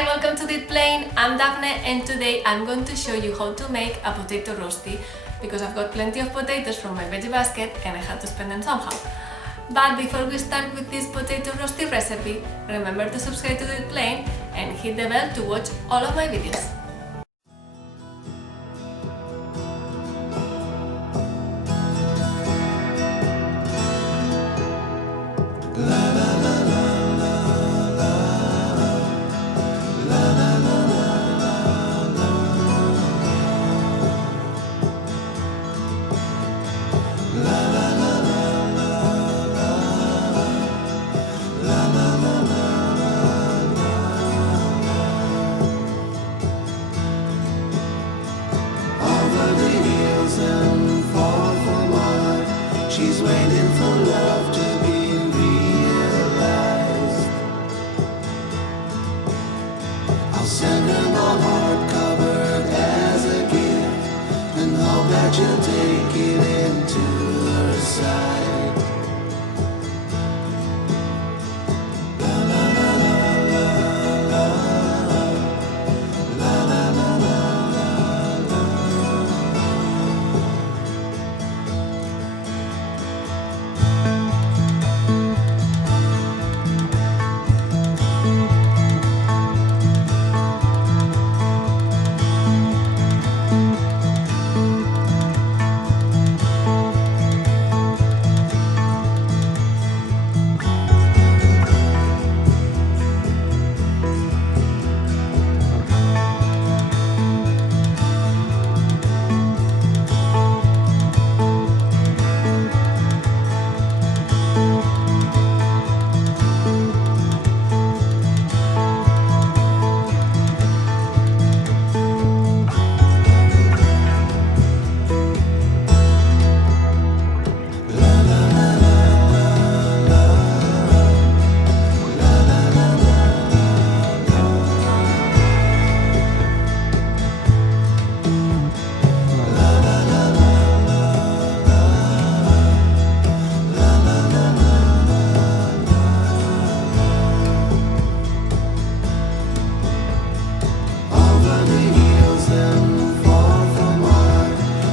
Hi, welcome to Eat Plain. I'm Daphne and today I'm going to show you how to make a potato roasty because I've got plenty of potatoes from my veggie basket and I had to spend them somehow. But before we start with this potato roasty recipe, remember to subscribe to Eat Plain and hit the bell to watch all of my videos. She's waiting for love to be realized. I'll send her my heart covered as a gift and hope that you'll take it into her side.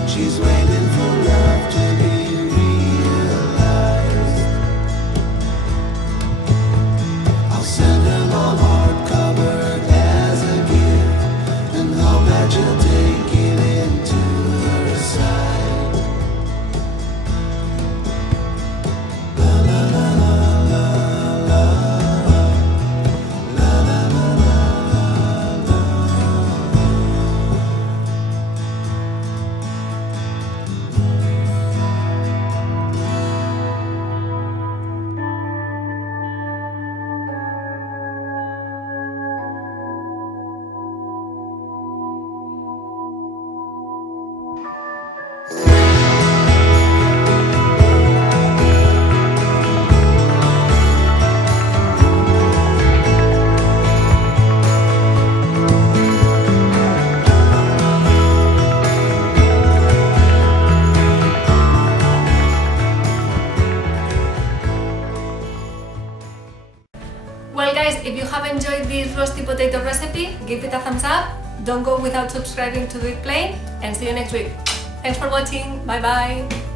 She's waiting for love to be realized. I'll send her my heart covered as a gift and hope that you'll take it into her side. La la la la la la la la la la. Well guys, if you have enjoyed this roasty potato recipe, give it a thumbs up, don't go without subscribing to Eat Plain, and see you next week. Thanks for watching, bye bye!